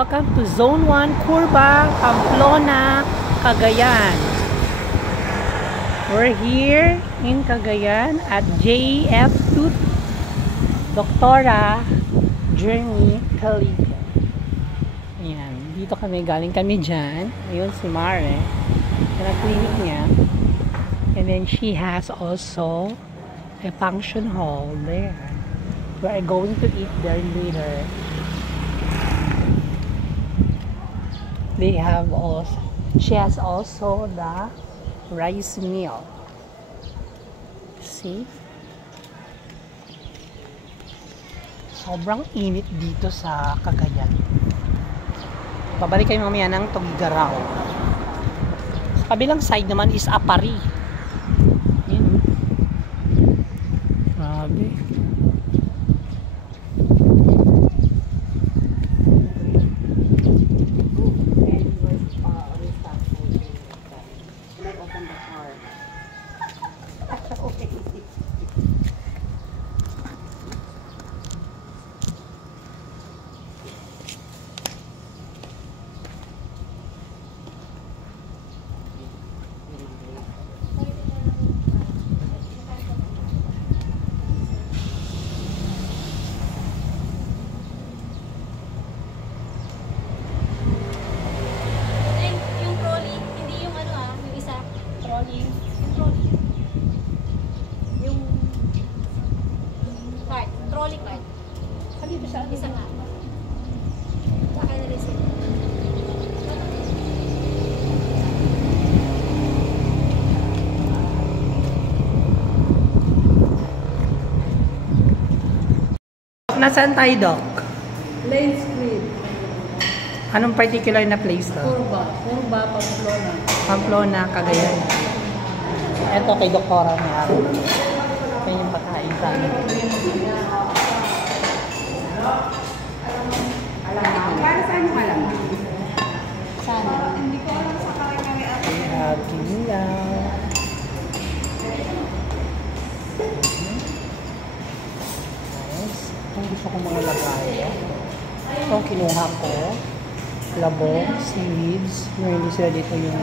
Welcome to Zone 1, Curva, Pamplona, Cagayan. We're here in Cagayan at JF Tooth Doctora Journey Calico. Ayan, dito galing kami dyan. Ayun si Mare. Yan ang clinic niya. And then she has also a function hall there. We're going to eat there later. They have also, she has also the rice meal. See? Sobrang init dito sa Cagayan. Babalik kayo mamaya ng Tugigaraw. Sa kabilang side naman is Apari. Yun. Grabe. Nasaan tayo, Doc? Lane Street. Anong particular na place to? Curva, Pamplona. Pamplona, Cagayan. Ito kay Doktora niya. Ito yung pagkain sa amin. Para saan mo alam? Sana. Hindi ko alam sa kare-kare ate. Kinilaw. Itong gusto kong mga lagay. Itong kinuha ko. Labong, seeds. Meron din sila dito yung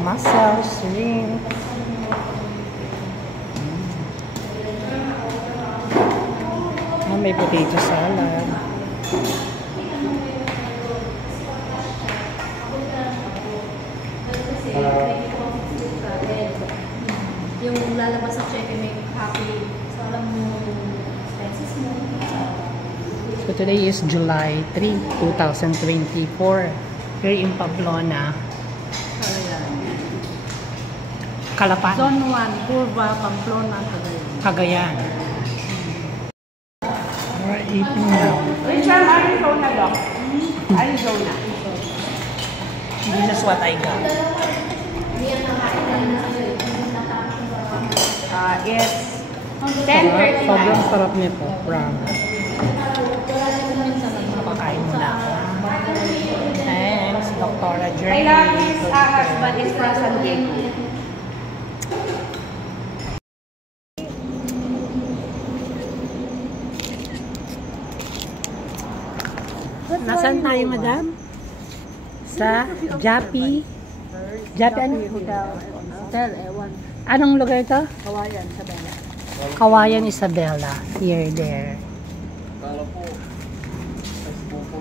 mussel, shrimp. May potato salad. Yung lalabas sa check may happy. So alam mo expenses mo. So today is July 3, 2024. Here in Pamplona. Calapan. Zone 1, Curva, Pamplona, Cagayan. Cagayan. We're eating now. Richard, Arizona, Doc. Arizona. This is what I got. It's 10:30. Sobrang sarap nito. Promise. Mapakain mo na ako. Thanks, Doktora Journey. My love is husband is from San Diego. Nasaan tayo, madam? Sa Japi. Japi ano? Hotel, ewan. Anong lugar ito? Kawayan, Isabela. Kawayan, Isabela. Here, there.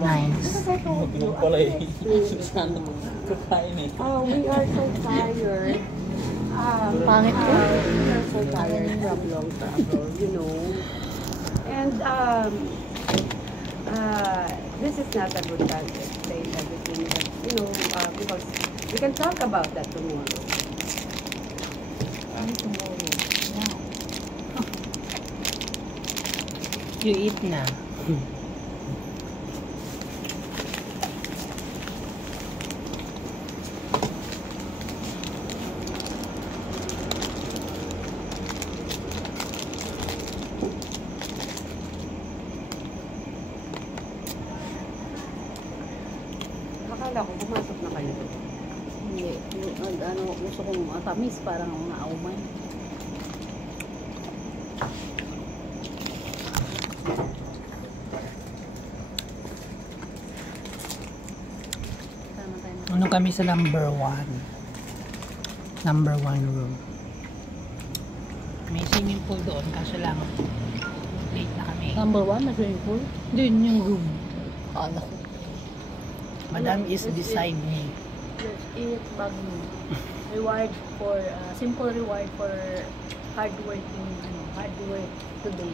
Nice. Oh, we are so tired. Pangit ko. We are so tired from long travel, you know. And this is not a good time to explain everything, but, you know, because we can talk about that tomorrow. Tomorrow. Wow. You eat na. Akala ko pumasok na kayo. Hindi. Gusto kong matamis parang naumay. Ano kami sa number 1. Number 1 room. May swimming pool doon, kaso lang late na kami. Number 1 na swimming pool? Doon yung room. Kala ko. Madam is beside me. Let's eat bagno. Reward for, simple reward for hard working, hard work today.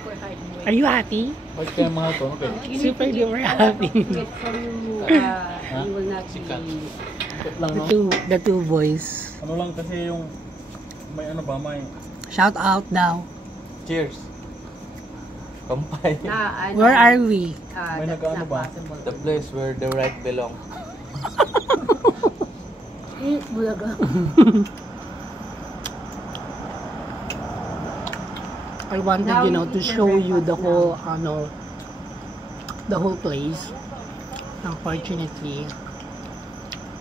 For hard work. Are you happy? Bakit kaya mga to? Okay. Super duper happy. Wait for you, you will not Sikat. be... Ito lang, no? The two boys. Ano lang kasi yung may ano ba, may Shout out daw. cheers. Kampay. Na, ano, Where are we? May that's nag-ano not ba? possible. The place where the right belong. Bulaga. I wanted, Now you know, to you can show breakfast you the whole, now. the whole place. Unfortunately,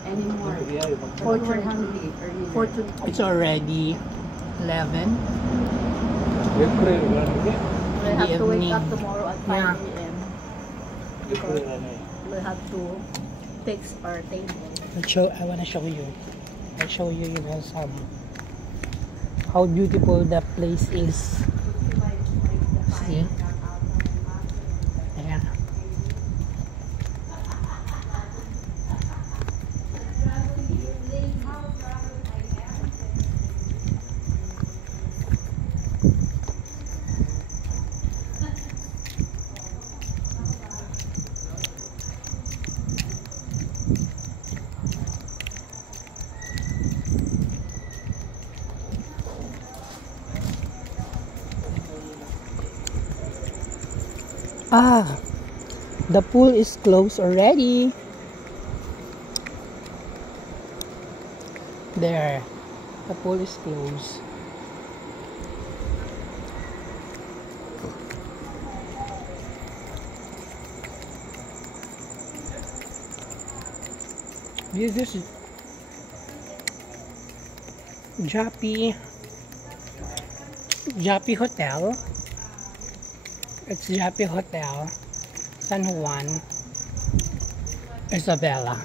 Anymore. Fortunately. Fortune. it's already 11. We have to wake evening. up tomorrow at 5 Yeah. a.m. Because we'll have to fix our table. I want to show you. I'll show you, you know, how beautiful that place is. See? Ayan. Ah, the pool is closed already. There, the pool is closed. This is Japi Hotel. It's Japi Hotel, San Juan, Isabela.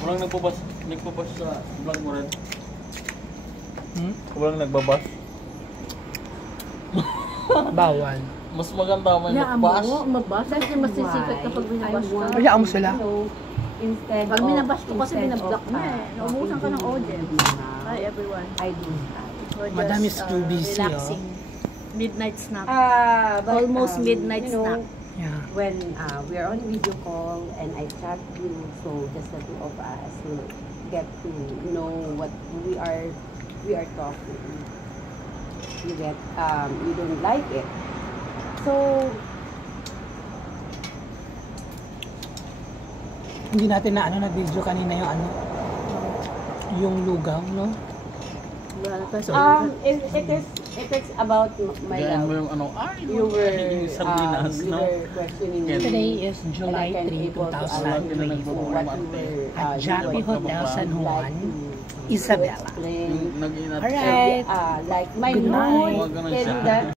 Walang nagbabas sa vlog mo rin. Walang nagbabas. Bawal. Mas maganda may Hayaan magbas. mo, mabas. Kasi masisikat kapag binabas ka. Hayaan mo sila. Instead Pag binabas ko kasi instead binablock of, niya eh. Naubusan ka ng audience. Hi everyone. I do that. We're Madam just, is too busy, relaxing. Midnight snack. But, Almost midnight snack. Yeah. When we are on video call and I chat you, so just the two of us will get to know what we are talking. You get you don't like it. So Hindi natin na video kanina yung yung lugaw, no? Wala na pa. So, it is about my Gayaan mo love. yung ano, You were yung sardinas, you no? were questioning me. Today is And I July can 3, able to understand what you 2024 were, at Japi you Hotel would San like Juan, to Isabela. explain. Nag-inat. Alright. Like my Good mood night. Huwag ganun in siya. that